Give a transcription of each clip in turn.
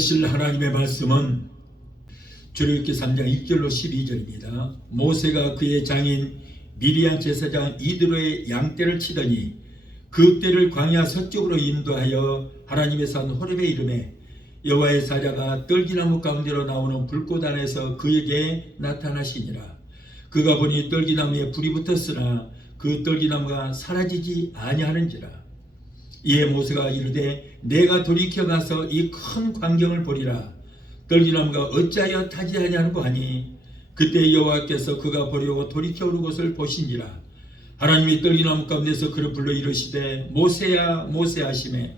들으실 하나님의 말씀은 출애굽기 3장 1절로 12절입니다. 모세가 그의 장인 미디안 제사장 이드로의 양떼를 치더니 그 떼를 광야 서쪽으로 인도하여 하나님의 산 호렙에 이르매 여호와의 사자가 떨기나무 가운데로 나오는 불꽃 안에서 그에게 나타나시니라. 그가 보니 떨기나무에 불이 붙었으나 그 떨기나무가 사라지지 아니하는지라. 이에 모세가 이르되 내가 돌이켜 가서 이 큰 광경을 보리라. 떨기나무가 어찌하여 타지 아니하는고 하니 그때 여호와께서 그가 보려고 돌이켜 오는 것을 보시니라. 하나님이 떨기나무 가운데서 그를 불러 이르시되 모세야 모세 하시매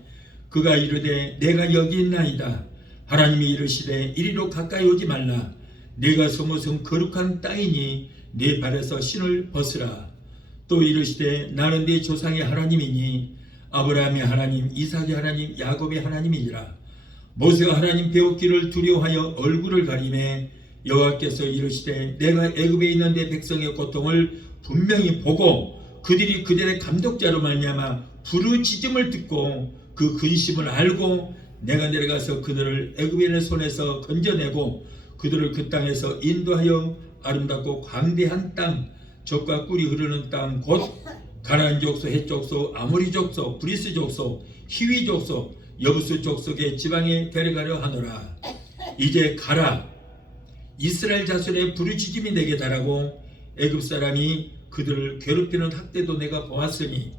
그가 이르되 내가 여기 있나이다. 하나님이 이르시되 이리로 가까이 오지 말라. 내가 소모성 거룩한 땅이니 네 발에서 신을 벗으라. 또 이르시되 나는 네 조상의 하나님이니 아브라함의 하나님 이삭의 하나님 야곱의 하나님이니라. 모세가 하나님 배웠기를 두려워하여 얼굴을 가리매 여호와께서 이르시되 내가 애굽에 있는 내 백성의 고통을 분명히 보고 그들이 그들의 감독자로 말미암아 부르짖음을 듣고 그 근심을 알고 내가 내려가서 그들을 애굽인의 손에서 건져내고 그들을 그 땅에서 인도하여 아름답고 광대한 땅 젖과 꿀이 흐르는 땅 곧 가나안 족속, 헷 족속, 아모리 족속, 브리스 족속, 히위 족속, 여부스 족속의 지방에 데려가려 하노라. 이제 가라. 이스라엘 자손의 부르짖음이 내게 달하고 애굽 사람이 그들을 괴롭히는 학대도 내가 보았으니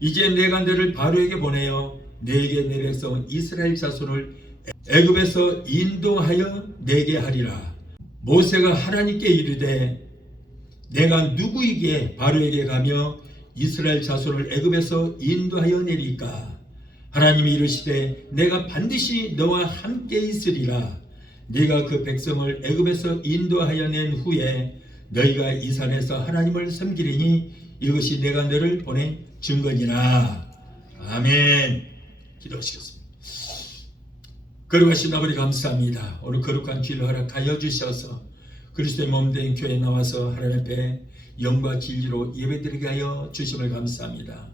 이제 내가 너를 바로에게 보내어 내게 내 백성 이스라엘 자손을 애굽에서 인도하여 내게 하리라. 모세가 하나님께 이르되 내가 누구에게 바로에게 가며 이스라엘 자손을 애굽에서 인도하여 내리까? 하나님이 이르시되 내가 반드시 너와 함께 있으리라. 네가 그 백성을 애굽에서 인도하여 낸 후에 너희가 이 산에서 하나님을 섬기리니 이것이 내가 너를 보낸 증거니라. 아멘. 기도하시겠습니다. 거룩하신 아버지 감사합니다. 오늘 거룩한 주일 허락하여 주셔서 그리스도의 몸된 교회에 나와서 하나님 앞에 영과 진리로 예배드리게 하여 주심을 감사합니다.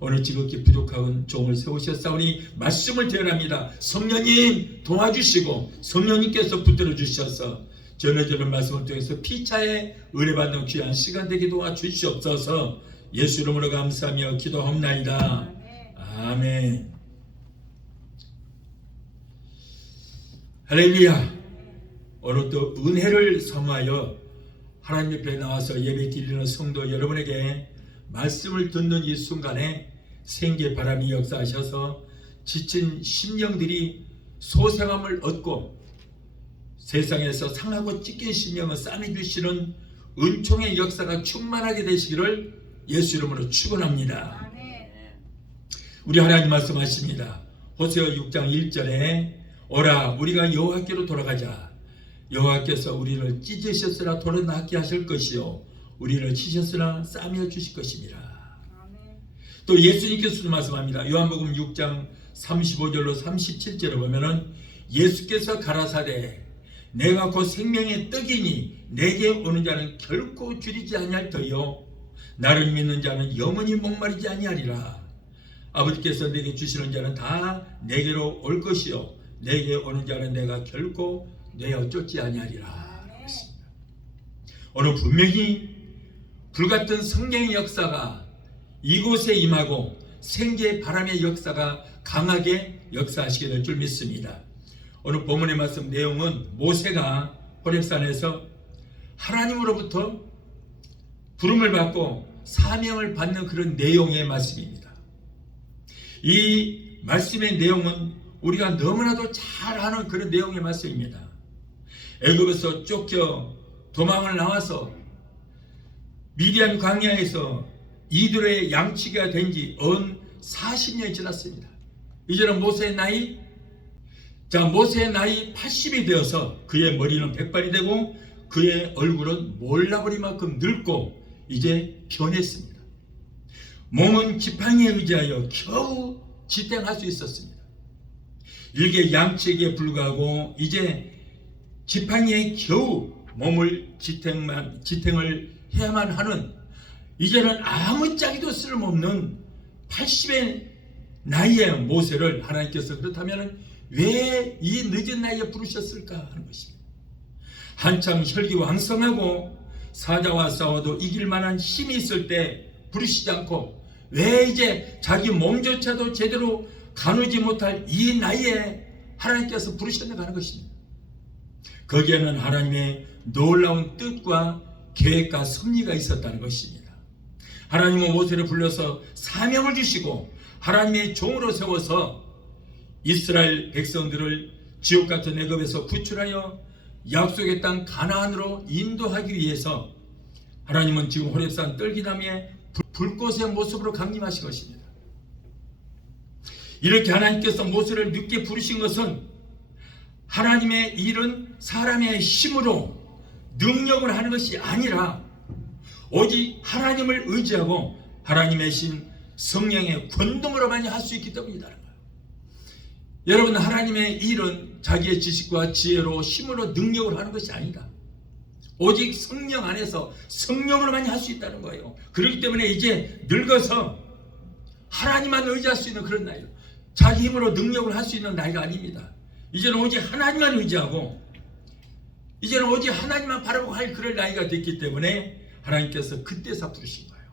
오늘 지극히 부족한 종을 세우셨사오니 말씀을 대언합니다. 성령님 도와주시고 성령님께서 붙들어 주셔서 전해주는 말씀을 통해서 피차에 은혜받는 귀한 시간 되게 도와주시옵소서. 예수 이름으로 감사하며 기도합나이다. 아멘. 할렐루야. 오늘 또 은혜를 성하여 하나님 옆에 나와서 예배 드리는 성도 여러분에게 말씀을 듣는 이 순간에 생기의 바람이 역사하셔서 지친 심령들이 소생함을 얻고 세상에서 상하고 찢긴 심령을 싸매주시는 은총의 역사가 충만하게 되시기를 예수 이름으로 축원합니다. 우리 하나님 말씀하십니다. 호세아 6장 1절에 오라 우리가 여호와께로 돌아가자. 여호와께서 우리를 찢으셨으나 돌아 낫게 하실 것이요 우리를 치셨으나 싸매어 주실 것입니다. 또 예수님께서도 말씀합니다. 요한복음 6장 35절로 37절에 보면은 예수께서 가라사대 내가 곧 생명의 떡이니 내게 오는 자는 결코 줄이지 아니할 터요 나를 믿는 자는 영원히 목마르지 아니하리라. 아버지께서 내게 주시는 자는 다 내게로 올 것이요 내게 오는 자는 내가 결코 내어 쫓지 아니하리라. 오늘 분명히 불같은 성령의 역사가 이곳에 임하고 생기의 바람의 역사가 강하게 역사하시게 될 줄 믿습니다. 오늘 본문의 말씀 내용은 모세가 호렙산에서 하나님으로부터 부름을 받고 사명을 받는 그런 내용의 말씀입니다. 이 말씀의 내용은 우리가 너무나도 잘 아는 그런 내용의 말씀입니다. 애굽에서 쫓겨 도망을 나와서 미디안 광야에서 이드로의 양치기가 된 지 언 40년이 지났습니다. 이제는 모세의 나이 80이 되어서 그의 머리는 백발이 되고 그의 얼굴은 몰라버릴 만큼 늙고 이제 변했습니다. 몸은 지팡이에 의지하여 겨우 지탱할 수 있었습니다. 일개 양치기에 불구하고 이제 지팡이에 겨우 몸을 지탱을 해야만 하는 이제는 아무짝에도 쓸모없는 80의 나이의 모세를 하나님께서 그렇다면 왜 이 늦은 나이에 부르셨을까 하는 것입니다. 한참 혈기왕성하고 사자와 싸워도 이길 만한 힘이 있을 때 부르시지 않고 왜 이제 자기 몸조차도 제대로 가누지 못할 이 나이에 하나님께서 부르셨는가 하는 것입니다. 거기에는 하나님의 놀라운 뜻과 계획과 섭리가 있었다는 것입니다. 하나님은 모세를 불러서 사명을 주시고 하나님의 종으로 세워서 이스라엘 백성들을 지옥 같은 애굽에서 구출하여 약속의 땅 가나안으로 인도하기 위해서 하나님은 지금 호렙산 떨기나무에 불꽃의 모습으로 강림하신 것입니다. 이렇게 하나님께서 모세를 늦게 부르신 것은 하나님의 일은 사람의 힘으로 능력을 하는 것이 아니라 오직 하나님을 의지하고 하나님의 신 성령의 권능으로만 할 수 있기 때문이라는 거예요. 여러분, 하나님의 일은 자기의 지식과 지혜로 힘으로 능력을 하는 것이 아니다. 오직 성령 안에서 성령으로만 할 수 있다는 거예요. 그렇기 때문에 이제 늙어서 하나님만 의지할 수 있는 그런 나이로, 자기 힘으로 능력을 할 수 있는 나이가 아닙니다. 이제는 오직 하나님만 의지하고 이제는 오직 하나님만 바라보고 할 그런 나이가 됐기 때문에 하나님께서 그때서 부르신 거예요.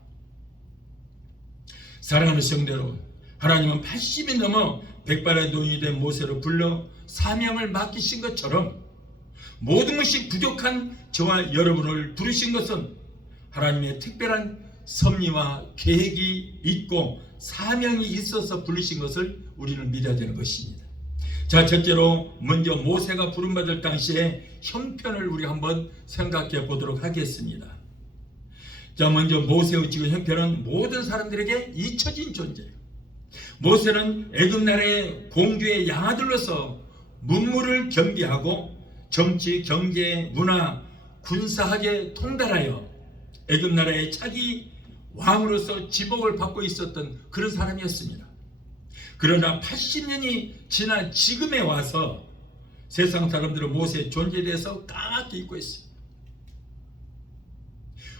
사랑하는 성도로, 하나님은 80이 넘어 백발의 노인이 된 모세를 불러 사명을 맡기신 것처럼 모든 것이 부족한 저와 여러분을 부르신 것은 하나님의 특별한 섭리와 계획이 있고 사명이 있어서 부르신 것을 우리는 믿어야 되는 것입니다. 자, 첫째로 먼저 모세가 부름받을 당시에 형편을 우리 한번 생각해 보도록 하겠습니다. 자, 먼저 모세의 지금 형편은 모든 사람들에게 잊혀진 존재예요. 모세는 애굽 나라의 공주의 양아들로서 문무를 겸비하고 정치, 경제, 문화, 군사학에 통달하여 애굽 나라의 차기 왕으로서 지복을 받고 있었던 그런 사람이었습니다. 그러나 80년이 지난 지금에 와서 세상 사람들은 모세의 존재에 대해서 까맣게 잊고 있어요.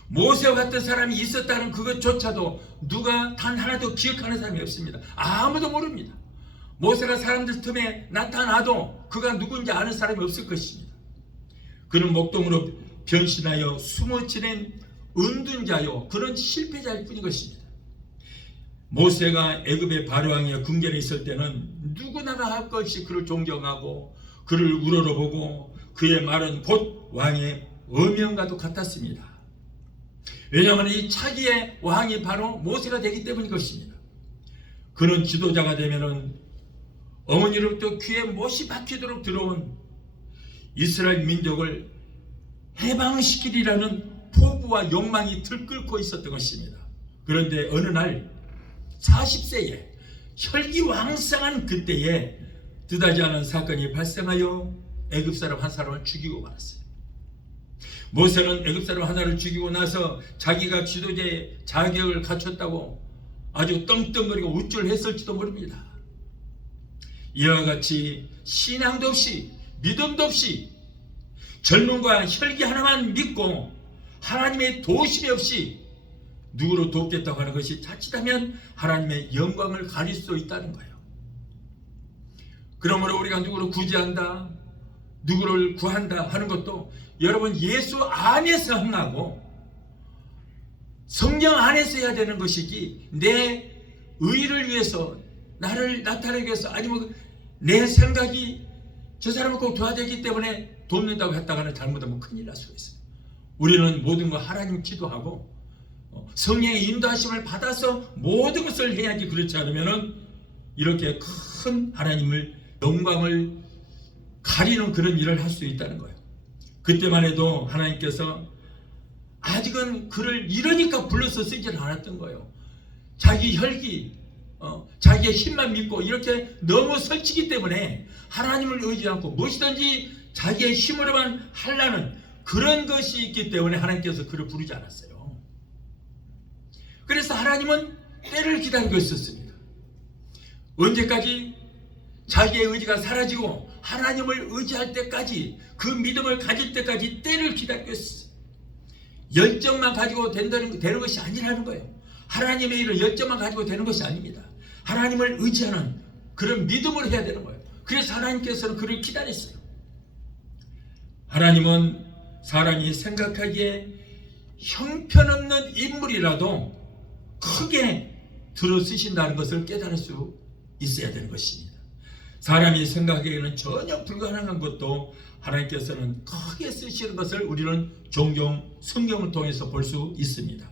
모세와 같은 사람이 있었다는 그것조차도 누가 단 하나도 기억하는 사람이 없습니다. 아무도 모릅니다. 모세가 사람들 틈에 나타나도 그가 누군지 아는 사람이 없을 것입니다. 그는 목동으로 변신하여 숨어 지낸 은둔자요, 그런 실패자일 뿐인 것입니다. 모세가 애굽의 바로왕의 군견에 있을 때는 누구나가 할 것 없이 그를 존경하고 그를 우러러보고 그의 말은 곧 왕의 어명과도 같았습니다. 왜냐하면 이 차기의 왕이 바로 모세가 되기 때문인 것입니다. 그는 지도자가 되면은 어머니로부터 귀에 못이 박히도록 들어온 이스라엘 민족을 해방시키리라는 포부와 욕망이 들끓고 있었던 것입니다. 그런데 어느 날 40세에 혈기왕성한 그때에 뜻하지 않은 사건이 발생하여 애굽 사람 한 사람을 죽이고 말았어요. 모세는 애굽 사람 하나를 죽이고 나서 자기가 지도자의 자격을 갖췄다고 아주 떵떵거리고 우쭐했을지도 모릅니다. 이와 같이 신앙도 없이 믿음도 없이 젊음과 혈기 하나만 믿고 하나님의 도우심이 없이 누구를 돕겠다고 하는 것이 자칫하면 하나님의 영광을 가릴 수 있다는 거예요. 그러므로 우리가 누구를 구제한다, 누구를 구한다 하는 것도 여러분 예수 안에서 행하고 성령 안에서 해야 되는 것이지, 내 의를 위해서 나를 나타내기 위해서 아니면 내 생각이 저 사람을 꼭 도와야 되기 때문에 돕는다고 했다가는 잘못하면 큰일 날 수가 있어요. 우리는 모든 거 하나님 기도하고 성령의 인도하심을 받아서 모든 것을 해야지, 그렇지 않으면 이렇게 큰 하나님을 영광을 가리는 그런 일을 할 수 있다는 거예요. 그때만 해도 하나님께서 아직은 그를 이러니까 불러서 쓰지는 않았던 거예요. 자기 혈기, 자기의 힘만 믿고 이렇게 너무 설치기 때문에 하나님을 의지하지 않고 무엇이든지 자기의 힘으로만 하려는 그런 것이 있기 때문에 하나님께서 그를 부르지 않았어요. 그래서 하나님은 때를 기다리고 있었습니다. 언제까지? 자기의 의지가 사라지고 하나님을 의지할 때까지, 그 믿음을 가질 때까지 때를 기다리고 있었어요. 열정만 가지고 되는 것이 아니라는 거예요. 하나님의 일은 열정만 가지고 되는 것이 아닙니다. 하나님을 의지하는 그런 믿음을 해야 되는 거예요. 그래서 하나님께서는 그를 기다렸어요. 하나님은 사람이 생각하기에 형편없는 인물이라도 크게 들어 쓰신다는 것을 깨달을 수 있어야 되는 것입니다. 사람이 생각하기에는 전혀 불가능한 것도 하나님께서는 크게 쓰시는 것을 우리는 종종 성경을 통해서 볼 수 있습니다.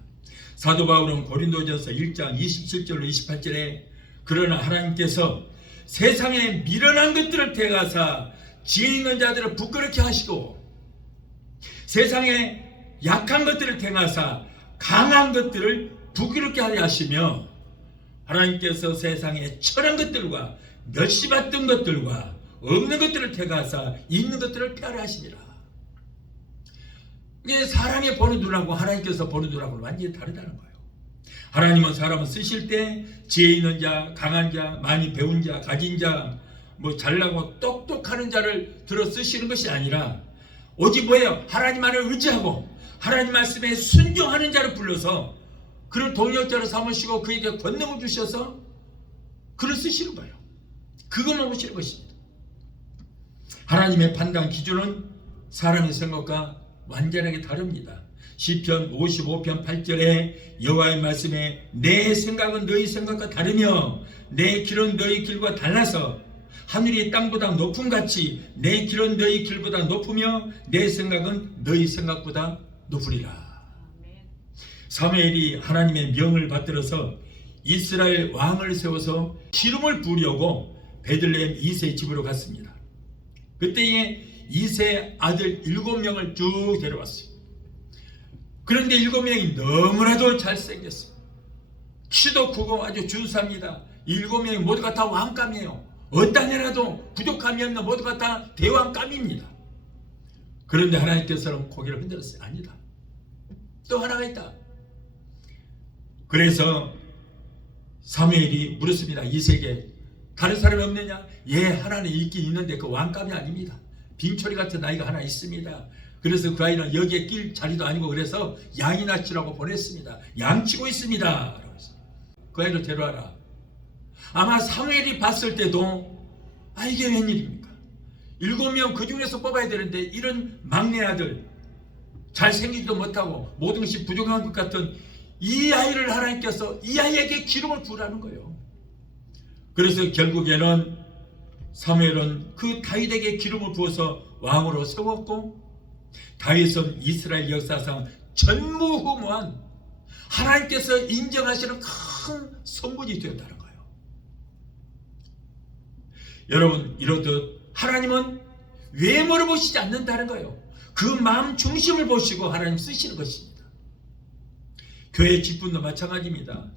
사도 바울은 고린도전서 1장 27절로 28절에 그러나 하나님께서 세상에 미련한 것들을 택하사 지혜 있는 자들을 부끄럽게 하시고 세상에 약한 것들을 택하사 강한 것들을 부끄럽게 하려 하시며 하나님께서 세상에 천한 것들과 멸시받던 것들과 없는 것들을 택하사 있는 것들을 폐하려 하시니라. 이게 사람이 보는 눈하고 하나님께서 보는 눈하고는 완전히 다르다는 거예요. 하나님은 사람을 쓰실 때 지혜 있는 자, 강한 자, 많이 배운 자, 가진 자, 잘나고 똑똑하는 자를 들어 쓰시는 것이 아니라 오직 뭐예요? 하나님만을 의지하고 하나님 말씀에 순종하는 자를 불러서 그를 동역자로 삼으시고 그에게 권능을 주셔서 그를 쓰시는 거예요. 그것만 보시는 것입니다. 하나님의 판단 기준은 사람의 생각과 완전하게 다릅니다. 시편 55편 8절에 여호와의 말씀에 내 생각은 너희 생각과 다르며 내 길은 너희 길과 달라서 하늘이 땅보다 높음같이 내 길은 너희 길보다 높으며 내 생각은 너희 생각보다 높으리라. 사무엘이 하나님의 명을 받들어서 이스라엘 왕을 세워서 기름을 부으려고 베들레헴 이새의 집으로 갔습니다. 그때에 이새의 아들 7명을 쭉 데려왔어요. 그런데 7명이 너무나도 잘생겼어요. 키도 크고 아주 준수합니다. 7명이 모두가 다 왕감이에요. 어떤 애라도 부족함이 없는 모두가 다 대왕감입니다. 그런데 하나님께서는 고개를 흔들었어요. 아니다. 또 하나가 있다. 그래서 사무엘이 물었습니다. 이새에게 다른 사람이 없느냐? 예, 하나는 있긴 있는데 그 왕감이 아닙니다. 빙초리 같은 아이가 하나 있습니다. 그래서 그 아이는 여기에 낄 자리도 아니고 그래서 양이나 치라고 보냈습니다. 양치고 있습니다. 그 아이를 데려와라. 아마 사무엘이 봤을 때도 이게 웬일입니까? 7명 그 중에서 뽑아야 되는데 이런 막내 아들 잘생기지도 못하고 모든 것이 부족한 것 같은 이 아이를 하나님께서 이 아이에게 기름을 부으라는 거예요. 그래서 결국에는 사무엘은 그 다윗에게 기름을 부어서 왕으로 세웠고 다윗은 이스라엘 역사상 전무후무한 하나님께서 인정하시는 큰 성분이 되었다는 거예요. 여러분 이렇듯 하나님은 외모를 보시지 않는다는 거예요. 그 마음 중심을 보시고 하나님 쓰시는 것입니다. 교회 직분도 마찬가지입니다.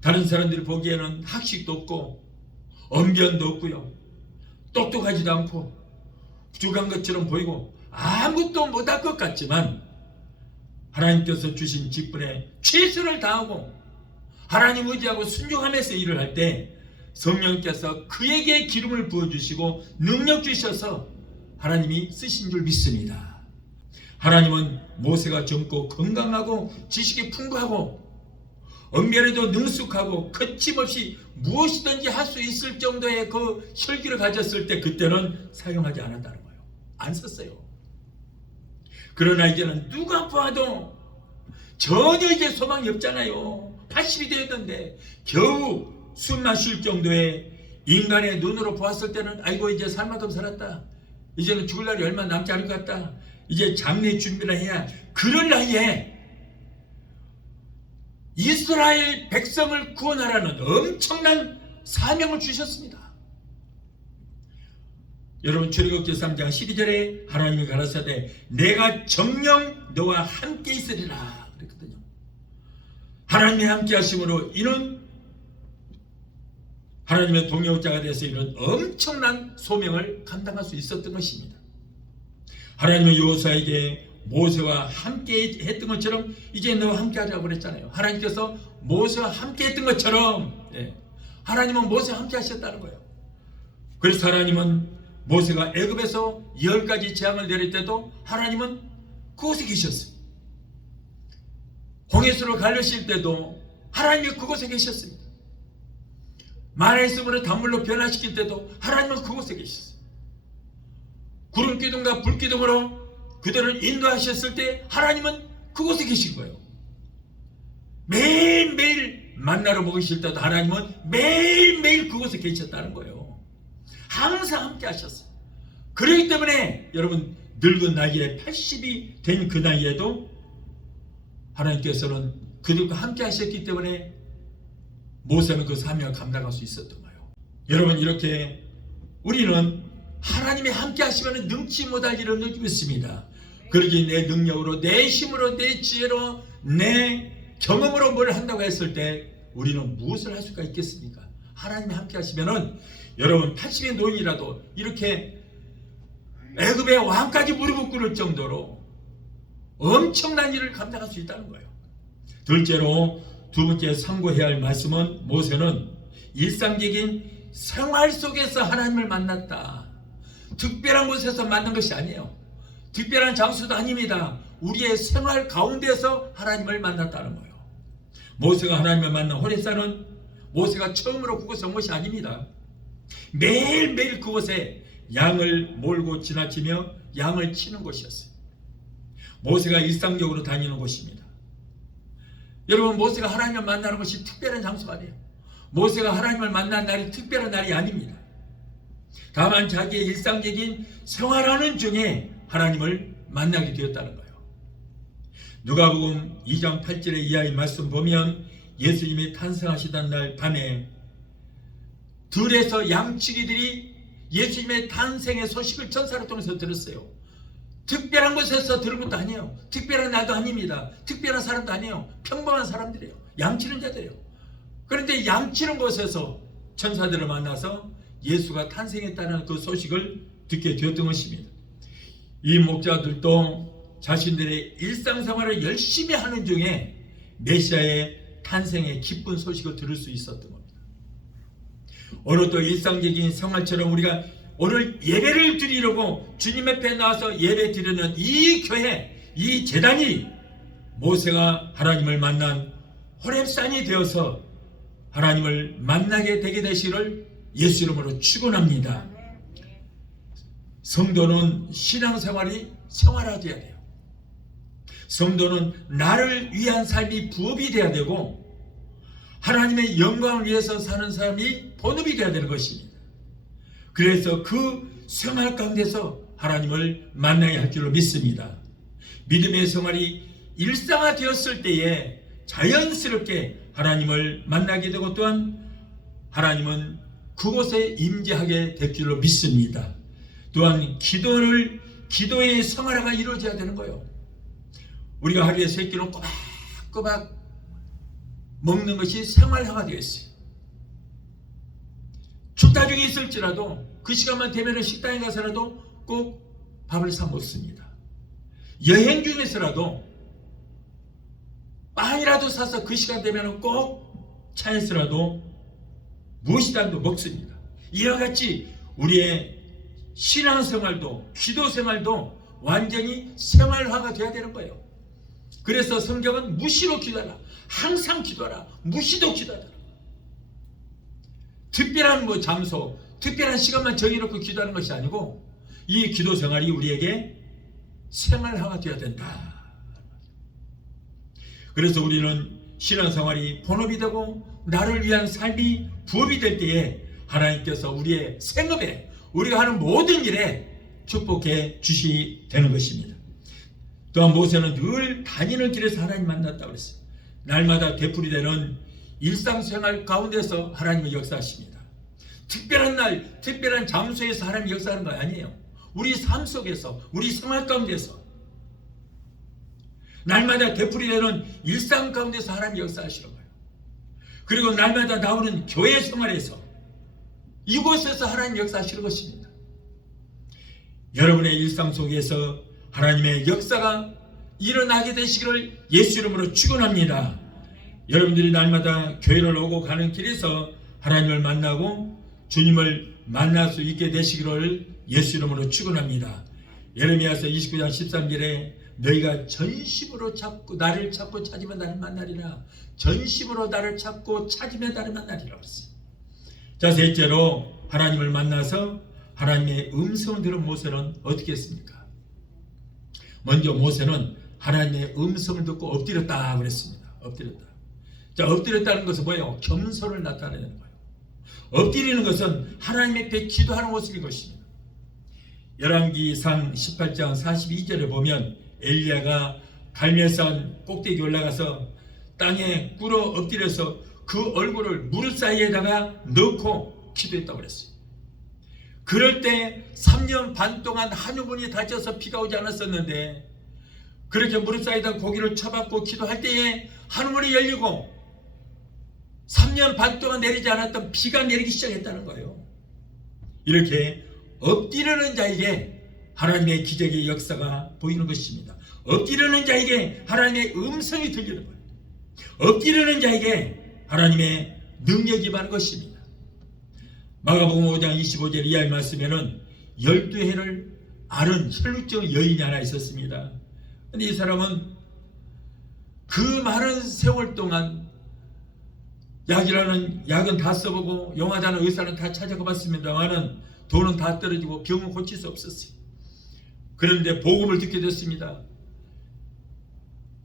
다른 사람들이 보기에는 학식도 없고 언변도 없고요. 똑똑하지도 않고 부족한 것처럼 보이고 아무것도 못할 것 같지만 하나님께서 주신 직분에 최선을 다하고 하나님 의지하고 순종하면서 일을 할 때 성령께서 그에게 기름을 부어주시고 능력 주셔서 하나님이 쓰신 줄 믿습니다. 하나님은 모세가 젊고 건강하고 지식이 풍부하고 언변에도 능숙하고 거침없이 무엇이든지 할 수 있을 정도의 그 혈기를 가졌을 때 그때는 사용하지 않았다는 거예요. 안 썼어요. 그러나 이제는 누가 봐도 전혀 이제 소망이 없잖아요. 80이 되었는데 겨우 숨 마실 정도의 인간의 눈으로 보았을 때는 아이고 이제 살만큼 살았다. 이제는 죽을 날이 얼마 남지 않을 것 같다. 이제 장례 준비를 해야 그럴 나이에 이스라엘 백성을 구원하라는 엄청난 사명을 주셨습니다. 여러분 출애굽기 3장 12절에 하나님이 가라사대 내가 정녕 너와 함께 있으리라 그랬거든요. 하나님이 함께 하심으로 이는 하나님의 동역자가 돼서 이런 엄청난 소명을 감당할 수 있었던 것입니다. 하나님은 여호수아에게 모세와 함께 했던 것처럼 이제 너와 함께 하자고 그랬잖아요. 하나님께서 모세와 함께 했던 것처럼 하나님은 모세와 함께 하셨다는 거예요. 그래서 하나님은 모세가 애굽에서 10가지 재앙을 내릴 때도 하나님은 그곳에 계셨어요. 홍해수를 가르실 때도 하나님이 그곳에 계셨습니다. 만화의 단물로 변화시킬 때도 하나님은 그곳에 계셨어요. 구름 기둥과 불 기둥으로 그들을 인도하셨을 때 하나님은 그곳에 계신 거예요. 매일매일 만나러 먹이실 때도 하나님은 매일매일 그곳에 계셨다는 거예요. 항상 함께 하셨어요. 그렇기 때문에 여러분, 늙은 나이에 80이 된 그 나이에도 하나님께서는 그들과 함께 하셨기 때문에 모세는 그 사명을 감당할 수 있었던 거예요. 여러분, 이렇게 우리는 하나님이 함께 하시면 능치 못할 일을 느끼고 있습니다. 그러기 내 능력으로, 내 힘으로, 내 지혜로, 내 경험으로 뭘 한다고 했을 때 우리는 무엇을 할 수가 있겠습니까? 하나님이 함께 하시면은 여러분, 80의 노인이라도 이렇게 애굽의 왕까지 무릎을 꿇을 정도로 엄청난 일을 감당할 수 있다는 거예요. 둘째로, 두 번째 상고해야 할 말씀은, 모세는 일상적인 생활 속에서 하나님을 만났다. 특별한 곳에서 만난 것이 아니에요. 특별한 장소도 아닙니다. 우리의 생활 가운데서 하나님을 만났다는 거예요. 모세가 하나님을 만난 호렙산은 모세가 처음으로 그곳에 온 것이 아닙니다. 매일매일 그곳에 양을 몰고 지나치며 양을 치는 곳이었어요. 모세가 일상적으로 다니는 곳입니다. 여러분, 모세가 하나님을 만나는 것이 특별한 장소가 아니에요. 모세가 하나님을 만난 날이 특별한 날이 아닙니다. 다만 자기의 일상적인 생활하는 중에 하나님을 만나게 되었다는 거예요. 누가복음 2장 8절의 이하의 말씀 보면, 예수님이 탄생하시던 날 밤에 들에서 양치기들이 예수님의 탄생의 소식을 전사를 통해서 들었어요. 특별한 곳에서 들은 것도 아니에요. 특별한 날도 아닙니다. 특별한 사람도 아니에요. 평범한 사람들이에요. 양치는 자들이에요. 그런데 양치는 곳에서 천사들을 만나서 예수가 탄생했다는 그 소식을 듣게 되었던 것입니다. 이 목자들도 자신들의 일상생활을 열심히 하는 중에 메시아의 탄생의 기쁜 소식을 들을 수 있었던 겁니다. 오늘 또 일상적인 생활처럼 우리가 오늘 예배를 드리려고 주님 앞에 나와서 예배 드리는 이 교회, 이 제단이 모세가 하나님을 만난 호렙산이 되어서 하나님을 만나게 되게 되시기를 예수 이름으로 축원합니다. 성도는 신앙생활이 생활화되어야 돼요. 성도는 나를 위한 삶이 부업이 되어야 되고, 하나님의 영광을 위해서 사는 사람이 본업이 되어야 되는 것입니다. 그래서 그 생활 가운데서 하나님을 만나야 할 줄로 믿습니다. 믿음의 생활이 일상화되었을 때에 자연스럽게 하나님을 만나게 되고, 또한 하나님은 그곳에 임재하게 될 줄로 믿습니다. 또한 기도의 생활화가 이루어져야 되는 거예요. 우리가 하루에 3끼로 꼬박꼬박 먹는 것이 생활화가 되어 있어요. 축타 중에 있을지라도 그 시간만 되면 식당에 가서라도 꼭 밥을 사 먹습니다. 여행 중에서라도 빵이라도 사서 그 시간 되면 꼭 차에서라도 무엇이라도 먹습니다. 이와 같이 우리의 신앙생활도 기도생활도 완전히 생활화가 되어야 되는 거예요. 그래서 성경은 무시로 기도하라, 항상 기도하라, 무시도 기도하라. 특별한 장소, 특별한 시간만 정해놓고 기도하는 것이 아니고, 이 기도생활이 우리에게 생활화가 되어야 된다. 그래서 우리는 신앙생활이 본업이 되고 나를 위한 삶이 부업이 될 때에 하나님께서 우리의 생업에, 우리가 하는 모든 일에 축복해 주시 되는 것입니다. 또한 모세는 늘 다니는 길에서 하나님 만났다고 그랬어요. 날마다 되풀이되는 일상생활 가운데서 하나님의 역사하십니다. 특별한 날, 특별한 장소에서 하나님 역사하는 거 아니에요. 우리 삶 속에서, 우리 생활 가운데서, 날마다 되풀이되는 일상 가운데서 하나님 역사하시는 거예요. 그리고 날마다 나오는 교회 생활에서, 이곳에서 하나님 역사하시는 것입니다. 여러분의 일상 속에서 하나님의 역사가 일어나게 되시기를 예수 이름으로 축원합니다. 여러분들이 날마다 교회를 오고 가는 길에서 하나님을 만나고 주님을 만날 수 있게 되시기를 예수 이름으로 축원합니다. 예레미야서 29장 13절에 너희가 전심으로 찾고 나를 찾고 찾으면 나를 만나리라. 전심으로 나를 찾고 찾으면 나를 만나리라 그랬어요. 자, 셋째로 하나님을 만나서 하나님의 음성을 들은 모세는 어떻게 했습니까? 먼저 모세는 하나님의 음성을 듣고 엎드렸다 그랬습니다. 엎드렸다. 자, 엎드렸다는 것은 뭐예요? 겸손을 나타내는 거예요. 엎드리는 것은 하나님 앞에 기도하는 모습인 것입니다. 열왕기상 18장 42절에 보면 엘리야가 갈멜산 꼭대기 올라가서 땅에 꿇어 엎드려서 그 얼굴을 무릎 사이에다가 넣고 기도했다고 그랬어요. 그럴 때 3년 반 동안 하늘문이 닫혀서 비가 오지 않았었는데 그렇게 무릎 사이에다 고기를 쳐박고 기도할 때에 하늘문이 열리고 3년 반 동안 내리지 않았던 비가 내리기 시작했다는 거예요. 이렇게 엎드리는 자에게 하나님의 기적의 역사가 보이는 것입니다. 엎드리는 자에게 하나님의 음성이 들리는 거예요. 엎드리는 자에게 하나님의 능력이 임하는 것입니다. 마가복음 5장 25절 이하의 말씀에는 12해를 앓은 혈루증 여인이 하나 있었습니다. 근데 이 사람은 그 많은 세월 동안 약은 다 써보고 용하다는 의사는 다 찾아가봤습니다만은 돈은 다 떨어지고 병은 고칠 수 없었어요. 그런데 복음을 듣게 됐습니다.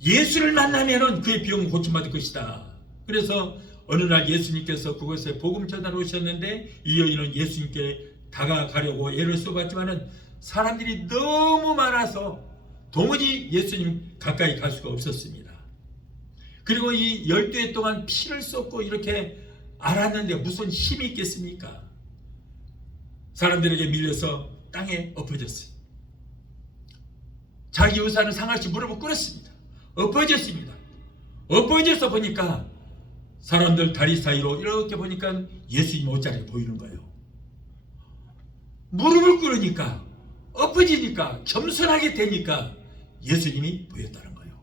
예수를 만나면은 그의 병은 고침받을 것이다. 그래서 어느 날 예수님께서 그곳에 복음 전하러 오셨는데 이 여인은 예수님께 다가가려고 애를 써봤지만은 사람들이 너무 많아서 도무지 예수님 가까이 갈 수가 없었습니다. 그리고 이 12해 동안 피를 쏟고 이렇게 앓았는데 무슨 힘이 있겠습니까? 사람들에게 밀려서 땅에 엎어졌어요. 자기 의사는 상할시 무릎을 꿇었습니다. 엎어졌습니다. 엎어져서 보니까 사람들 다리 사이로 이렇게 보니까 예수님 옷자리가 보이는 거예요. 무릎을 꿇으니까 엎어지니까 겸손하게 되니까 예수님이 보였다는 거예요.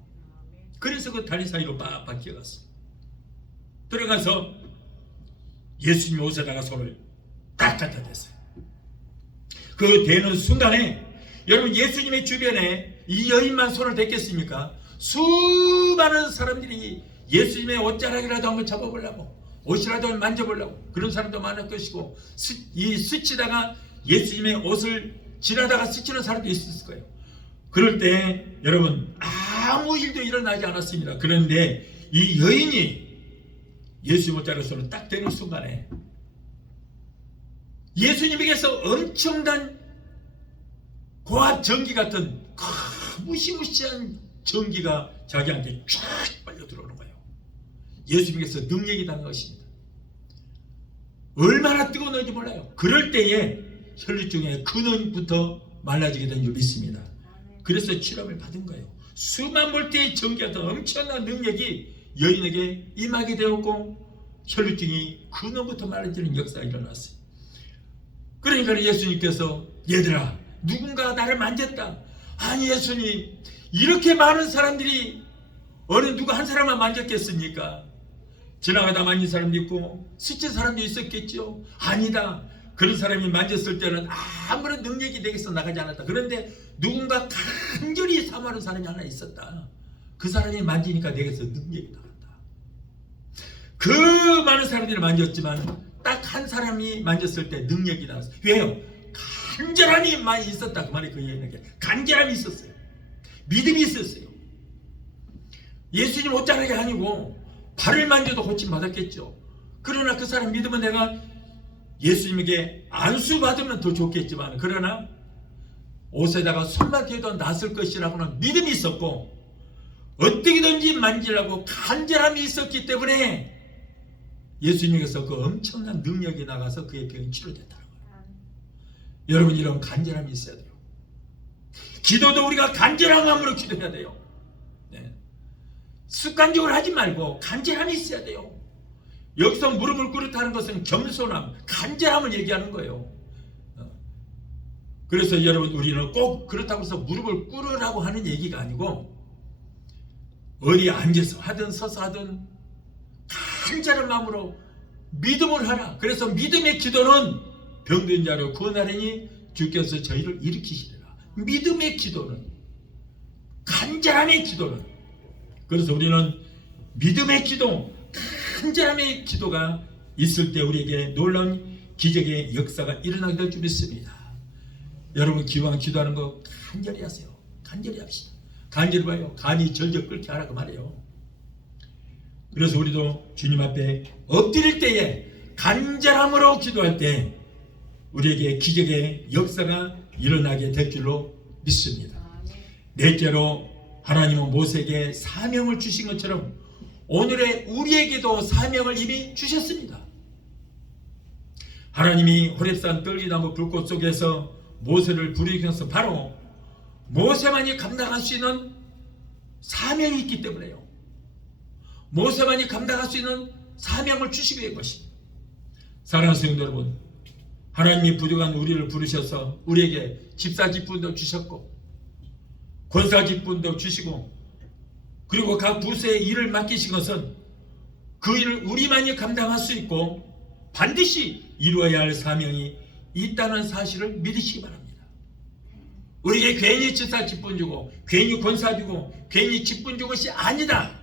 그래서 그 다리 사이로 빡빡 기어갔어요. 들어가서 예수님 옷에다가 손을 딱 갖다 댔어요. 그 대는 순간에 여러분 예수님의 주변에 이 여인만 손을 댔겠습니까? 수많은 사람들이 예수님의 옷자락이라도 한번 잡아보려고 옷이라도 만져보려고 그런 사람도 많을 것이고 스치다가 예수님의 옷을 지나다가 스치는 사람도 있었을 거예요. 그럴 때 여러분 아무 일도 일어나지 않았습니다. 그런데 이 여인이 예수님 옷자락 손을 딱 대는 순간에 예수님에게서 엄청난 고압 전기 같은 무시무시한 전기가 자기한테 쫙 빨려 들어오는 거예요. 예수님께서 능력이 단 것입니다. 얼마나 뜨거운지 몰라요. 그럴 때에 혈류증의 근원부터 말라지게 된 줄 믿습니다. 그래서 치료를 받은 거예요. 수만 볼트의 전기 같은 엄청난 능력이 여인에게 임하게 되었고 혈류증이 근원부터 말라지는 역사가 일어났어요. 그러니까 예수님께서 얘들아 누군가 나를 만졌다. 아니 예수님 이렇게 많은 사람들이 어느 누가 한 사람만 만졌겠습니까? 지나가다 만진 사람도 있고 스친 사람도 있었겠죠. 아니다. 그런 사람이 만졌을 때는 아무런 능력이 내게서 나가지 않았다. 그런데 누군가 간절히 사모하는 사람이 하나 있었다. 그 사람이 만지니까 내게서 능력이 나갔다. 그 많은 사람들이 만졌지만 딱 한 사람이 만졌을 때 능력이 나왔어요. 왜요? 간절함이 많이 있었다. 그 말이 그 얘기는 간절함이 있었어요. 믿음이 있었어요. 예수님 옷자락이 아니고 발을 만져도 고침 받았겠죠. 그러나 그 사람 믿으면 내가 예수님에게 안수 받으면 더 좋겠지만 그러나 옷에다가 손만 대도 낫을 것이라고는 믿음이 있었고 어떻게든지 만지라고 간절함이 있었기 때문에 예수님께서 그 엄청난 능력이 나가서 그의 병이 치료됐다는 거예요. 여러분 이런 간절함이 있어야 돼요. 기도도 우리가 간절한 마음으로 기도해야 돼요. 네. 습관적으로 하지 말고 간절함이 있어야 돼요. 여기서 무릎을 꿇었다는 것은 겸손함, 간절함을 얘기하는 거예요. 그래서 여러분 우리는 꼭 그렇다고 해서 무릎을 꿇으라고 하는 얘기가 아니고 어디 앉아서 하든 서서 하든 간절한 마음으로 믿음을 하라. 그래서 믿음의 기도는 병든 자를 구원하리니 주께서 저희를 일으키시리라. 믿음의 기도는 간절함의 기도는 그래서 우리는 믿음의 기도 간절함의 기도가 있을 때 우리에게 놀라운 기적의 역사가 일어나게 될 줄 믿습니다. 여러분 기왕 기도하는 거 간절히 하세요. 간절히 합시다. 간절히 봐요. 간이 절절 끓게 하라고 말해요. 그래서 우리도 주님 앞에 엎드릴 때에 간절함으로 기도할 때 우리에게 기적의 역사가 일어나게 될 줄로 믿습니다. 넷째로 하나님은 모세에게 사명을 주신 것처럼 오늘의 우리에게도 사명을 이미 주셨습니다. 하나님이 호렙산 떨기나무 불꽃 속에서 모세를 부르셔서 바로 모세만이 감당할 수 있는 사명이 있기 때문에요. 모세만이 감당할 수 있는 사명을 주시게 된 것입니다. 사랑하는 성도 여러분, 하나님이 부족한 우리를 부르셔서 우리에게 집사 직분도 주셨고 권사 직분도 주시고 그리고 각 부서의 일을 맡기신 것은 그 일을 우리만이 감당할 수 있고 반드시 이루어야 할 사명이 있다는 사실을 믿으시기 바랍니다. 우리에게 괜히 집사 직분 주고 괜히 권사 주고 괜히 직분 준 것이 아니다.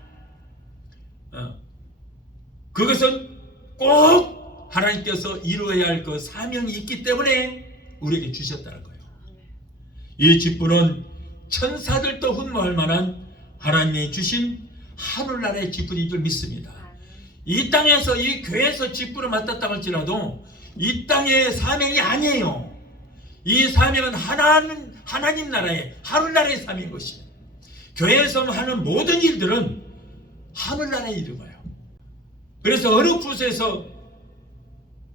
그것은 꼭 하나님께서 이루어야 할 그 사명이 있기 때문에 우리에게 주셨다는 거예요. 이 직분은 천사들도 흠모할 만한 하나님이 주신 하늘나라의 직분인 줄 믿습니다. 이 땅에서 이 교회에서 직분을 맡았다 할지라도 이 땅의 사명이 아니에요. 이 사명은 하나님 나라의 하늘나라의 사명인 것입니다. 교회에서 하는 모든 일들은 하늘나라의 일인 거예요. 그래서 어느 부서에서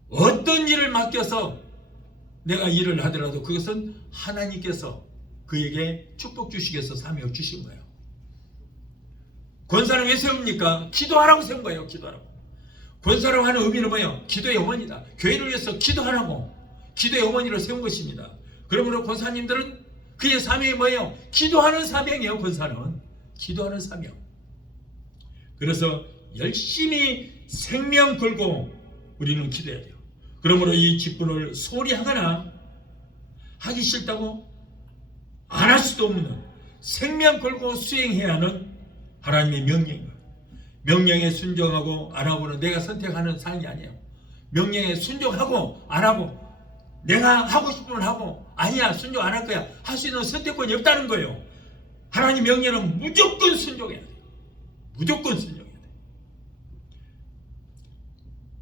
어떤 일을 맡겨서 내가 일을 하더라도 그것은 하나님께서 그에게 축복 주시기 위해서 사명을 주신 거예요. 권사를 왜 세웁니까? 기도하라고 세운 거예요. 기도하라고. 권사라고 하는 의미는 뭐예요? 기도의 어머니다. 교회를 위해서 기도하라고 기도의 어머니를 세운 것입니다. 그러므로 권사님들은 그의 사명이 뭐예요? 기도하는 사명이에요. 권사는 기도하는 사명. 그래서 열심히 생명 걸고 우리는 기도해야 돼요. 그러므로 이 직분을 소홀히 하거나 하기 싫다고 안 할 수도 없는 생명 걸고 수행해야 하는 하나님의 명령입니다. 명령에 순종하고 안 하고는 내가 선택하는 사항이 아니에요. 명령에 순종하고 안 하고 내가 하고 싶으면 하고 아니야 순종 안 할 거야 할 수 있는 선택권이 없다는 거예요. 하나님 명령은 무조건 순종해야 돼요. 무조건 순종해야 돼요.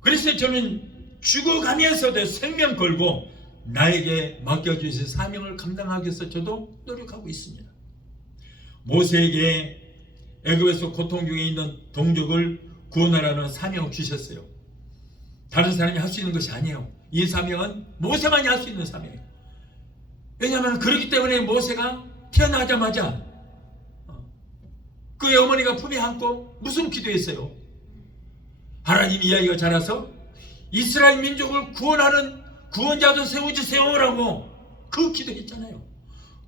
그래서 저는 죽어가면서도 생명 걸고 나에게 맡겨주신 사명을 감당하기 위해서 저도 노력하고 있습니다. 모세에게 애굽에서 고통 중에 있는 동족을 구원하라는 사명을 주셨어요. 다른 사람이 할 수 있는 것이 아니에요. 이 사명은 모세만이 할 수 있는 사명이에요. 왜냐하면 그렇기 때문에 모세가 태어나자마자 그의 어머니가 품에 안고 무슨 기도했어요? 하나님 이야기가 자라서 이스라엘 민족을 구원하는 구원자도 세워주세요라고 그 기도했잖아요.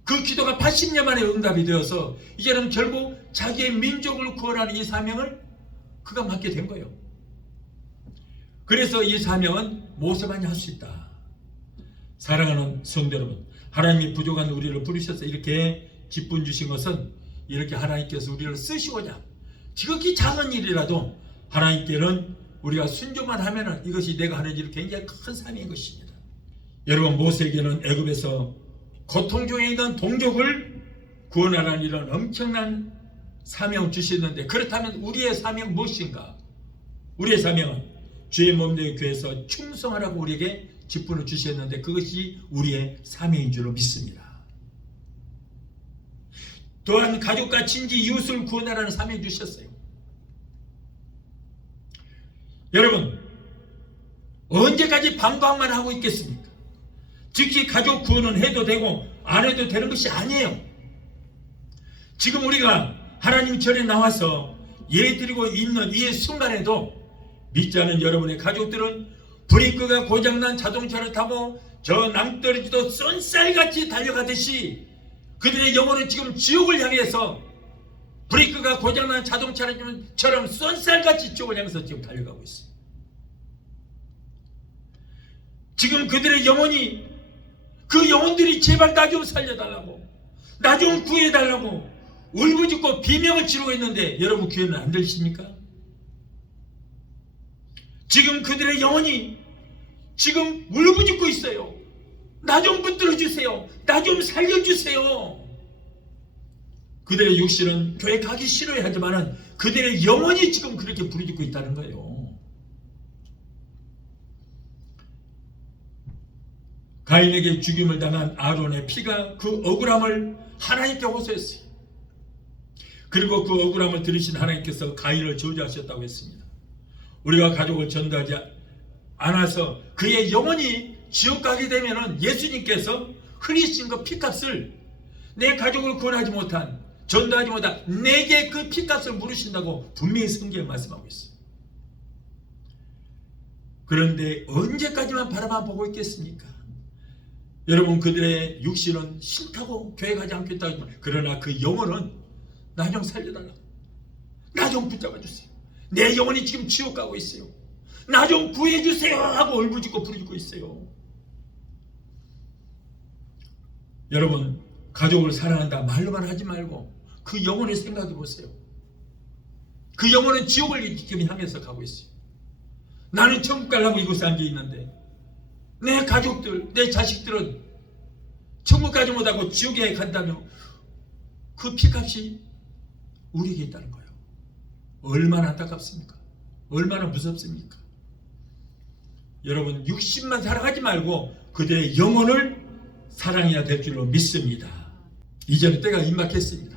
그 기도가 80년 만에 응답이 되어서 이제는 결국 자기의 민족을 구원하는 이 사명을 그가 맡게 된 거예요. 그래서 이 사명은 모세만이 할 수 있다. 사랑하는 성도 여러분, 하나님이 부족한 우리를 부르셔서 이렇게 직분 주신 것은 이렇게 하나님께서 우리를 쓰시고자 지극히 작은 일이라도 하나님께는 우리가 순종만 하면은 이것이 내가 하는 일 굉장히 큰 사명인 것입니다. 여러분 모세에게는 애굽에서 고통 중에 있는 동족을 구원하라는 이런 엄청난 사명을 주셨는데 그렇다면 우리의 사명은 무엇인가? 우리의 사명은 주의 몸되어 교회에서 충성하라고 우리에게 직분을 주셨는데 그것이 우리의 사명인 줄로 믿습니다. 또한 가족과 친지 이웃을 구원하라는 사명을 주셨어요. 여러분 언제까지 방방만 하고 있겠습니까? 즉시 가족 구원은 해도 되고 안 해도 되는 것이 아니에요. 지금 우리가 하나님 절에 나와서 예드리고 있는 이 순간에도 믿지 않은 여러분의 가족들은 브레이크가 고장난 자동차를 타고 저 낭떠러지도 쏜살같이 달려가듯이 그들의 영혼은 지금 지옥을 향해서 브레이크가 고장난 자동차처럼 쏜살같이 지옥을 향해서 지금 달려가고 있어요. 지금 그들의 영혼이 그 영혼들이 제발 나 좀 살려달라고 나 좀 구해달라고 울부짖고 비명을 지르고 있는데 여러분 귀에는 안 들리십니까? 지금 그들의 영혼이 지금 울부짖고 있어요. 나 좀 붙들어 주세요. 나 좀 살려주세요. 그들의 육신은 교회 가기 싫어야 하지만 그들의 영혼이 지금 그렇게 부르짖고 있다는 거예요. 가인에게 죽임을 당한 아론의 피가 그 억울함을 하나님께 호소했어요. 그리고 그 억울함을 들으신 하나님께서 가인을 저주하셨다고 했습니다. 우리가 가족을 전도하지 않아서 그의 영혼이 지옥 가게 되면은 예수님께서 흘리신 그 피값을 내 가족을 구원하지 못한, 전도하지 못한 내게 그 피값을 물으신다고 분명히 성경에 말씀하고 있어요. 그런데 언제까지만 바라만 보고 있겠습니까? 여러분, 그들의 육신은 싫다고 교회 가지 않겠다 하지만, 그러나 그 영혼은 나 좀 살려달라, 나 좀 붙잡아 주세요, 내 영혼이 지금 지옥 가고 있어요, 나 좀 구해주세요 하고 울부짖고 부르짖고 있어요. 여러분, 가족을 사랑한다 말로만 하지 말고 그 영혼을 생각해 보세요. 그 영혼은 지옥을 지금 향해서 가고 있어요. 나는 천국 가려고 이곳에 앉아 있는데 내 가족들, 내 자식들은 천국 가지 못하고 지옥에 간다면 그 피값이 우리에게 있다는 거예요. 얼마나 안타깝습니까? 얼마나 무섭습니까? 여러분, 육신만 사랑하지 말고 그들의 영혼을 사랑해야 될 줄로 믿습니다. 이제는 때가 임박했습니다.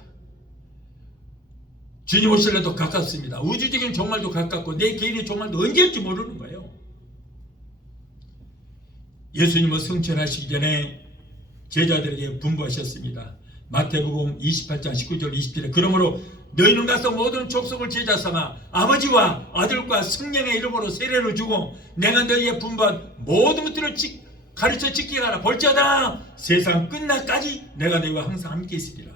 주님 오실 날도 가깝습니다. 우주적인 종말도 가깝고 내 개인의 종말도 언제일지 모르는 거예요. 예수님은 승천하시기 전에 제자들에게 분부하셨습니다. 마태복음 28장 19절 20절에 그러므로 너희는 가서 모든 족속을 제자 삼아 아버지와 아들과 성령의 이름으로 세례를 주고 내가 너희의 분부한 모든 것들을 가르쳐 지키게 하라. 볼지어다 세상 끝날까지 내가 너희와 항상 함께 있으리라.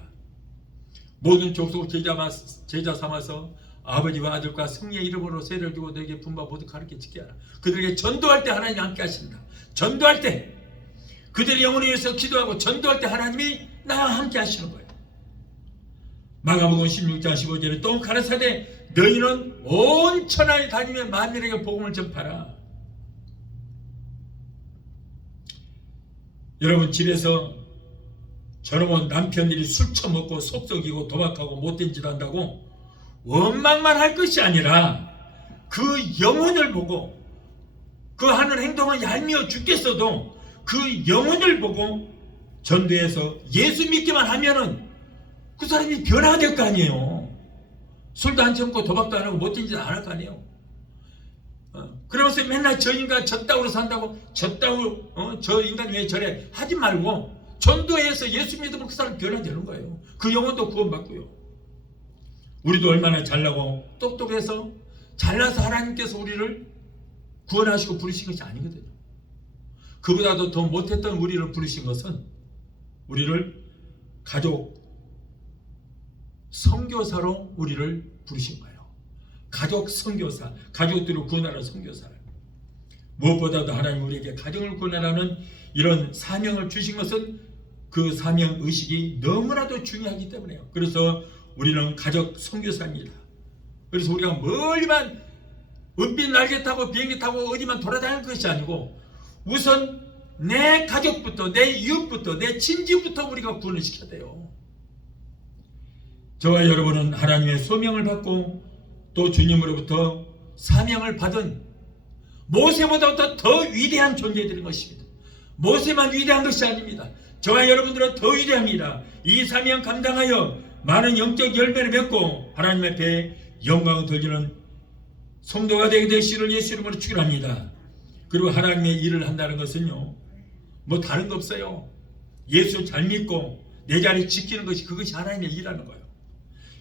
모든 족속을 제자 삼아서 아버지와 아들과 성령의 이름으로 세례를 주고 너희에게 분부한 모두 가르쳐 지키게 하라. 그들에게 전도할 때 하나님이 함께 하십니다. 전도할 때 그들의 영혼을 위해서 기도하고 전도할 때 하나님이 나와 함께 하시는 거예요. 마가복음 16장 15절에 또 가라사대 너희는 온 천하에 다니며 만민에게 복음을 전파라. 여러분, 집에서 저놈은 남편들이 술 처먹고 속썩이고 도박하고 못된 짓 한다고 원망만 할 것이 아니라 그 영혼을 보고 그 하는 행동은 얄미워 죽겠어도 그 영혼을 보고 전도해서 예수 믿기만 하면은 그 사람이 변화가 될 거 아니에요. 술도 안 처먹고 도박도 안 하고 못된 짓 안 할 거 아니에요. 그러면서 맨날 저 인간 저따구로 산다고 저따구 저 인간 왜 저래 하지 말고 전도해서 예수 믿으면 그 사람 변화되는 거예요. 그 영혼도 구원받고요. 우리도 얼마나 잘나고 똑똑해서 잘나서 하나님께서 우리를 구원하시고 부르신 것이 아니거든요. 그보다도 더 못했던 우리를 부르신 것은 우리를 가족 선교사로 우리를 부르신 거예요. 가족 선교사, 가족들을 구원하는 선교사를. 무엇보다도 하나님 우리에게 가정을 구원하라는 이런 사명을 주신 것은 그 사명 의식이 너무나도 중요하기 때문에요. 그래서 우리는 가족 선교사입니다. 그래서 우리가 멀리만 은빛 날개 타고 비행기 타고 어디만 돌아다닐 것이 아니고 우선 내 가족부터, 내 이웃부터, 내 친지부터 우리가 구원을 시켜야 돼요. 저와 여러분은 하나님의 소명을 받고 또 주님으로부터 사명을 받은 모세보다 더 위대한 존재들인 것입니다. 모세만 위대한 것이 아닙니다. 저와 여러분들은 더 위대합니다. 이 사명 감당하여 많은 영적 열매를 맺고 하나님 앞에 영광을 돌리는 성도가 되게 되시기를 예수 이름으로 축원합니다. 그리고 하나님의 일을 한다는 것은요, 뭐 다른 거 없어요. 예수 잘 믿고 내 자리 지키는 것이 그것이 하나님의 일하는 거예요.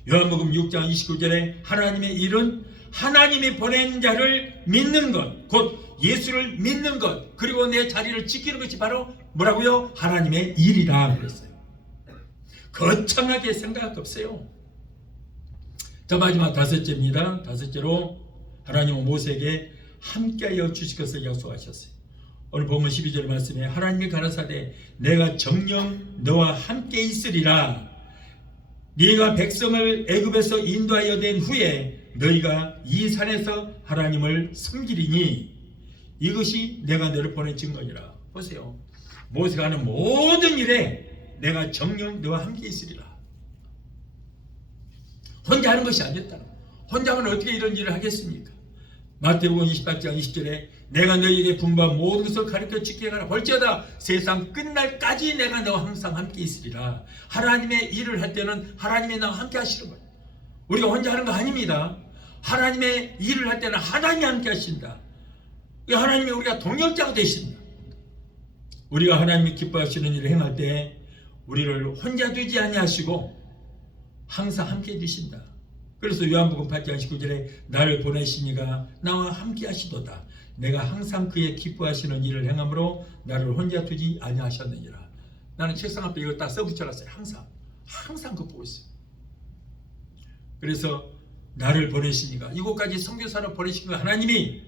요한복음 6장 29절에 하나님의 일은 하나님이 보낸 자를 믿는 것, 곧 예수를 믿는 것, 그리고 내 자리를 지키는 것이 바로 뭐라고요? 하나님의 일이라 그랬어요. 거창하게 생각할 거 없어요. 자, 마지막 다섯째입니다. 다섯째로 하나님은 모세에게 함께하여 주실 것을 약속하셨어요. 오늘 본문 12절 말씀에 하나님이 가라사대 내가 정녕 너와 함께 있으리라. 네가 백성을 애굽에서 인도하여 낸 후에 너희가 이 산에서 하나님을 섬기리니 이것이 내가 너를 보낸 증거니라. 보세요. 모세가 하는 모든 일에 내가 정녕 너와 함께 있으리라. 혼자 하는 것이 아니었다. 혼자 하면 어떻게 이런 일을 하겠습니까? 마태복음 28장 20절에 내가 너희에게 분부한 모든 것을 가르쳐 지키게 하라. 볼지어다 세상 끝날까지 내가 너와 항상 함께 있으리라. 하나님의 일을 할 때는 하나님이 나와 함께 하시는 거예요. 우리가 혼자 하는 거 아닙니다. 하나님의 일을 할 때는 하나님이 함께 하신다. 하나님이 우리가 동역자가 되신다. 우리가 하나님이 기뻐하시는 일을 행할 때 우리를 혼자 두지 아니하시고 항상 함께 해주신다. 그래서 요한복음 8장 19절에 나를 보내시니가 나와 함께 하시도다. 내가 항상 그의 기뻐하시는 일을 행함으로 나를 혼자 두지 아니하셨느니라. 나는 책상 앞에 이거 딱 써붙여놨어요. 항상 그거 보고 있어요. 그래서 나를 보내시니가, 이곳까지 선교사로 보내신 거 하나님이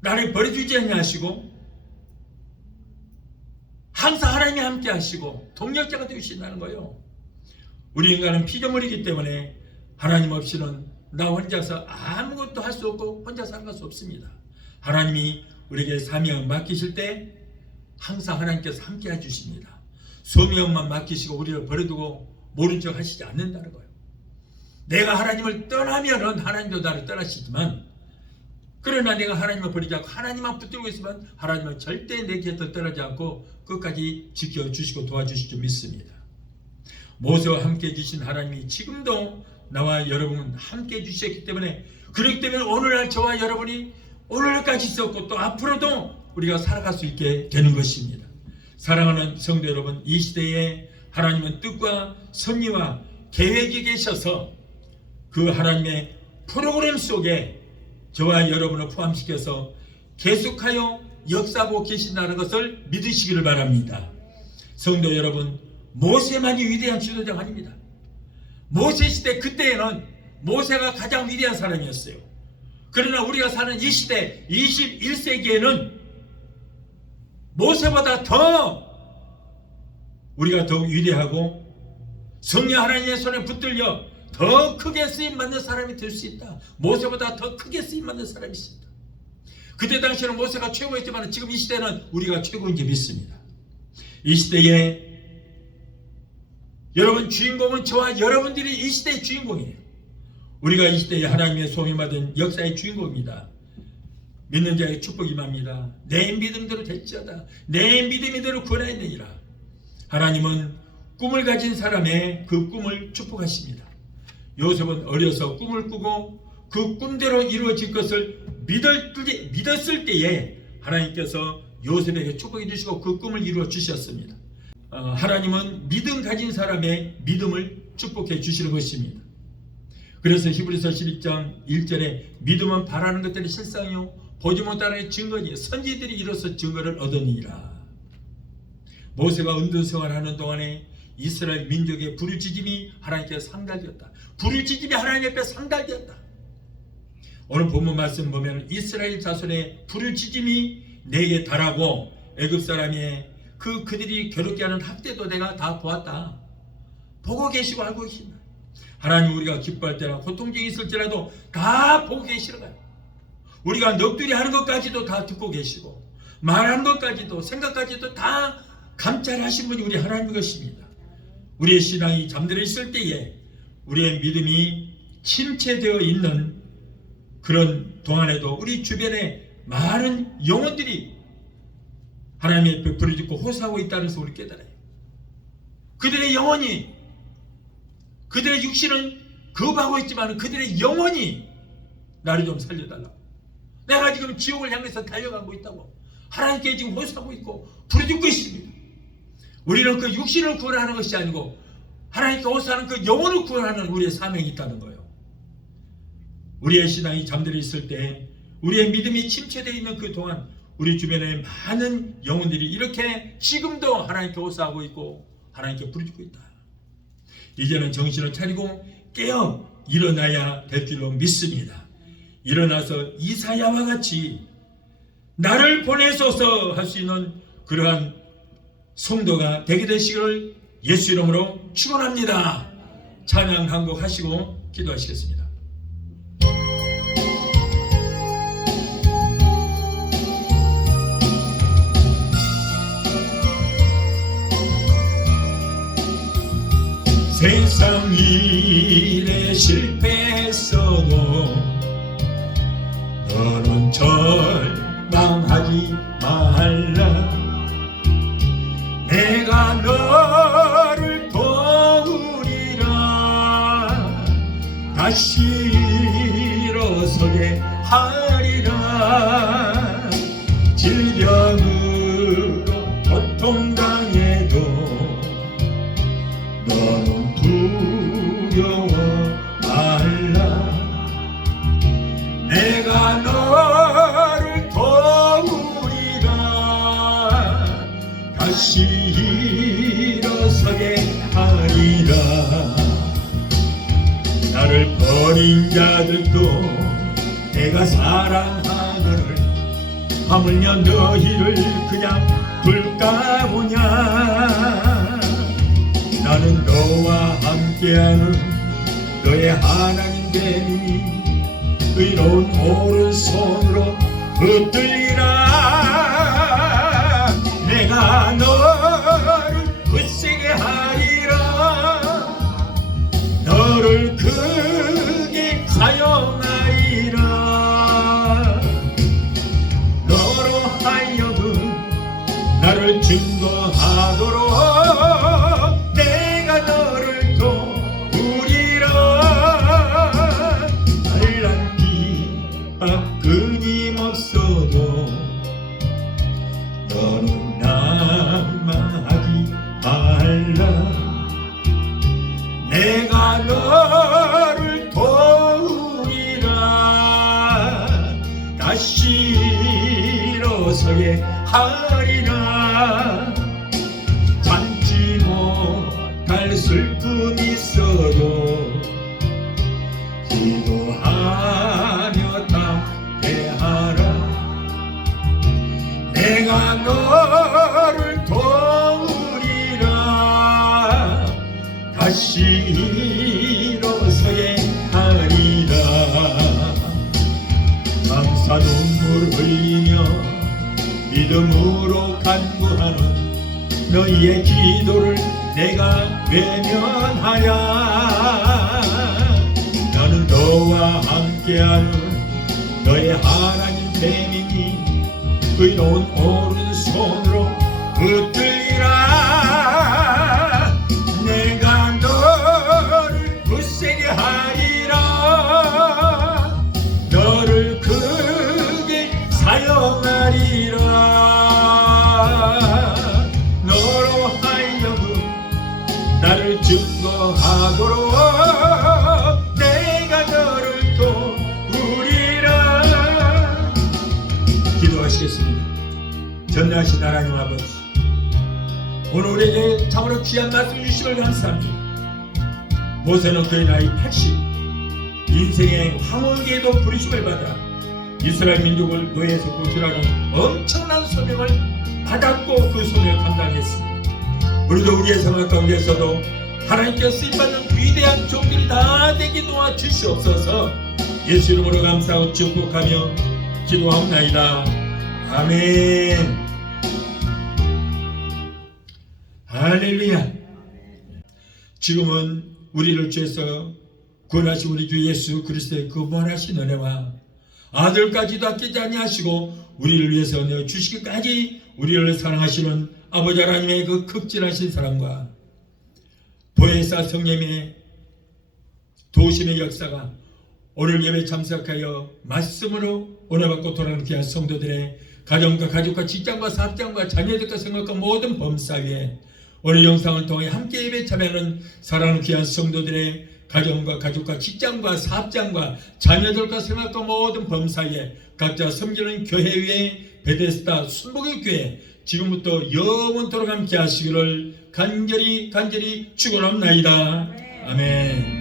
나를 버려주지 아니하시고 항상 하나님이 함께 하시고 동력자가 되신다는 거예요. 우리 인간은 피조물이기 때문에 하나님 없이는 나 혼자서 아무것도 할 수 없고 혼자 살아갈 수 없습니다. 하나님이 우리에게 사명을 맡기실 때 항상 하나님께서 함께 해주십니다. 소명만 맡기시고 우리를 버려두고 모른 척 하시지 않는다는 거예요. 내가 하나님을 떠나면은 하나님도 나를 떠나시지만, 그러나 내가 하나님을 버리지 않고 하나님만 붙들고 있으면 하나님은 절대 내 곁을 떠나지 않고 끝까지 지켜주시고 도와주실 줄 믿습니다. 모세와 함께 해주신 하나님이 지금도 나와 여러분은 함께 해주셨기 때문에, 그렇기 때문에 오늘날 저와 여러분이 오늘까지 있었고 또 앞으로도 우리가 살아갈 수 있게 되는 것입니다. 사랑하는 성도 여러분, 이 시대에 하나님은 뜻과 섭리와 계획이 계셔서 그 하나님의 프로그램 속에 저와 여러분을 포함시켜서 계속하여 역사하고 계신다는 것을 믿으시기를 바랍니다. 성도 여러분, 모세만이 위대한 지도자가 아닙니다. 모세 시대 그때에는 모세가 가장 위대한 사람이었어요. 그러나 우리가 사는 이 시대 21세기에는 모세보다 우리가 더 위대하고 성령 하나님의 손에 붙들려 더 크게 쓰임받는 사람이 될 수 있다. 모세보다 더 크게 쓰임받는 사람이 있습니다. 그때 당시에는 모세가 최고였지만 지금 이 시대는 우리가 최고인 줄 믿습니다. 이 시대에 여러분 주인공은 저와 여러분들이 이 시대의 주인공이에요. 우리가 이 시대에 하나님의 소명받은 역사의 주인공입니다. 믿는 자의 축복이 임합니다. 내 믿음대로 될지어다. 내 믿음이대로 구원하였느니라. 하나님은 꿈을 가진 사람의 그 꿈을 축복하십니다. 요셉은 어려서 꿈을 꾸고 그 꿈대로 이루어질 것을 믿었을 때에 하나님께서 요셉에게 축복해 주시고 그 꿈을 이루어 주셨습니다. 하나님은 믿음 가진 사람의 믿음을 축복해 주시는 것입니다. 그래서 히브리서 12장 1절에 믿음은 바라는 것들이 실상이요 보지 못하는 증거니 선지들이 이로써 증거를 얻으니라. 모세가 은둔 생활하는 동안에 이스라엘 민족의 부르짖음이 하나님께 상달되었다. 부르짖음이 하나님 앞에 상달되었다. 오늘 본문 말씀 보면 이스라엘 자손의 부르짖음이 내게 달하고 애굽 사람의 그들이 괴롭게 하는 학대도 내가 다 보았다. 보고 계시고 알고 계신다. 하나님 우리가 기뻐할 때나 고통중에 있을지라도 다 보고 계시는 거예요. 우리가 넋두리 하는 것까지도 다 듣고 계시고 말하는 것까지도 생각까지도 다 감찰하신 분이 우리 하나님인 것입니다. 우리의 신앙이 잠들어 있을 때에 우리의 믿음이 침체되어 있는 그런 동안에도 우리 주변에 많은 영혼들이 하나님의 앞에 부르짖고 호소하고 있다는 것을 우리 깨달아요. 그들의 영혼이, 그들의 육신은 거부하고 있지만 그들의 영혼이 나를 좀 살려달라고, 내가 지금 지옥을 향해서 달려가고 있다고 하나님께 지금 호소하고 있고 부르짖고 있습니다. 우리는 그 육신을 구원하는 것이 아니고 하나님께 호소하는 그 영혼을 구원하는 우리의 사명이 있다는 거예요. 우리의 신앙이 잠들어 있을 때, 우리의 믿음이 침체되어 있는 그 동안 우리 주변에 많은 영혼들이 이렇게 지금도 하나님께 호소하고 있고 하나님께 부르짖고 있다. 이제는 정신을 차리고 깨어 일어나야 될 줄로 믿습니다. 일어나서 이사야와 같이 나를 보내소서 할 수 있는 그러한 성도가 되게 되시기를 예수 이름으로 축원합니다. 찬양 한 곡 하시고 기도하시겠습니다. 세상 일에 실패했어도 너는 절망하지 말라. 내가 너를 도우리라. 다시 일어서게 하리라. 질병으로 고통당해도 너는 두려워 말라. 내가 너를 도우리라. 다시 일어서게 하리라. 나를 버린 자들도 내가 사랑하거늘 하물며 너희를 그냥 둘까 보냐. 나는 너와 함께하는 너의 하나님 되니 의로운 오른손으로 붙들리라. 내가 너를 굳세게 하리라. 너를 크게 사용하리라. 너로 하여금 나를 증거하도록 내가 너를 도우리라. 알란 핍박 끊임없어도 너는 낙마하지 말라. 내가 너를 도우리라. 다시 일어서게 하리라. 참지 못할 슬픔이 있어도 기도하며 담대하라. 내가 너를 도우리라. 다시 일어서게 하리라. 감사 눈물 흘리며 믿음으로 간구하는 너희의 기도를 내가 외면하랴. 나는 너와 함께하는 너의 하나님 됨이니 의로운 오른손으로 붙들리라. 내가 너를 굳세게 하리라. 너를 크게 사용하리라. 너로 하여금 나를 증거하도록 내가 너를 도우리라. 기도하시겠습니다. 전능하신 하나님 아버지, 오늘 우리에게 참으로 귀한 말씀 주심을 감사합니다. 모세는 그의 나이 80, 인생의 황홀기에도 부르심을 받아 이스라엘 민족을 노예에서 구출하는 엄청난 소명을 받았고 그 소명을 감당했습니다. 우리도 우리의 생활 가운데서도 하나님께 쓰임받는 위대한 종들이 다 되게 도와주시옵소서. 예수 이름으로 감사하고 축복하며 기도하옵나이다. 아멘. 할렐루야. 지금은 우리를 죄에서 구원하신 우리 주 예수 그리스도의 그 무한하신 은혜와 아들까지도 아끼지 아니하시고 우리를 위해서 내어주시기까지 우리를 사랑하시는 아버지 하나님의 그 극진하신 사랑과 보혜사 성령의 도우심의 역사가 오늘 예배 참석하여 말씀으로 은혜받고 돌아가는 귀한 성도들의 가정과 가족과 직장과 사업장과 자녀들과 생각과 모든 범사위에 오늘 영상을 통해 함께 예배 참여하는 사랑하는 귀한 성도들의 가정과 가족과 직장과 사업장과 자녀들과 생각과 모든 범사위에 각자 섬기는 교회 위에 베데스다 순복의 교회 지금부터 영원토록 함께 하시기를 간절히 축원합나이다. 아멘.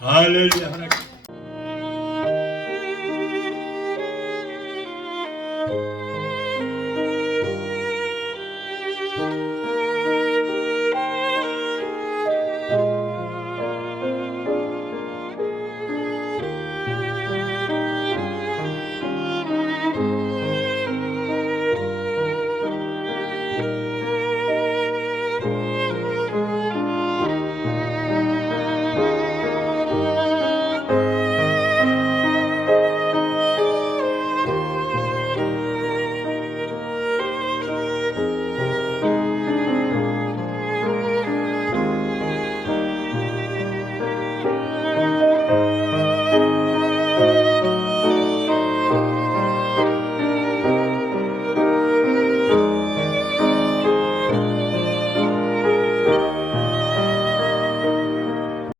할렐루야. 하나님